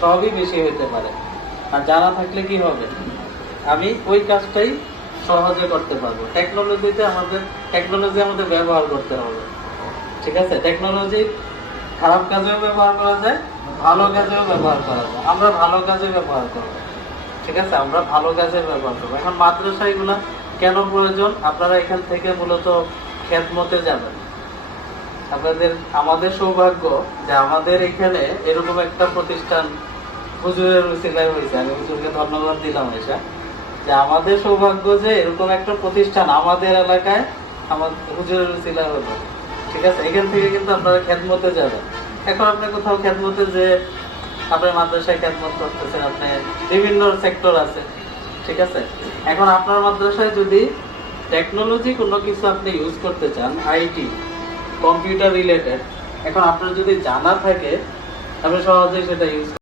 সবই বেশি হইতে পারে। আর জানা থাকলে কি হবে, আমি ওই কাজটাই সহজে করতে পারবো। টেকনোলজি আমাদের ব্যবহার করতে হবে, ঠিক আছে? টেকনোলজি খারাপ কাজেও ব্যবহার করা যায়, ভালো কাজেও ব্যবহার করা যায়। আমরা ভালো কাজে ব্যবহার করবো, ঠিক আছে? আমরা ভালো কাজে ব্যবহার করবো। এখন মাদ্রাসা এগুলা কেন প্রয়োজন? আপনারা এখান থেকে মূলত খেদমতে যাবেন। আমাদের সৌভাগ্য যে আমাদের এখানে এরকম একটা প্রতিষ্ঠান হুজুরের উসিলায় হয়েছে। আমি হুজুরকে ধন্যবাদ দিলাম এসে, যে আমাদের সৌভাগ্য যে এরকম একটা প্রতিষ্ঠান আমাদের এলাকায় আমার হুজুরের উসিলায় হলো, ঠিক আছে? এখান থেকে কিন্তু আপনারা খেদমতে যাবেন। এখন আপনি কোথাও খেদমতে যে আপনার মাদ্রাসায় খেদমত করতেছেন, আপনি বিভিন্ন সেক্টর আছে, ঠিক আছে? এখন আপনার মাদ্রাসায় যদি টেকনোলজি কোনো কিছু আপনি ইউজ করতে চান, আইটি কম্পিউটার রিলেটেড, এখন আপনার যদি জানা থাকে আপনি সহজেই সেটা ইউজ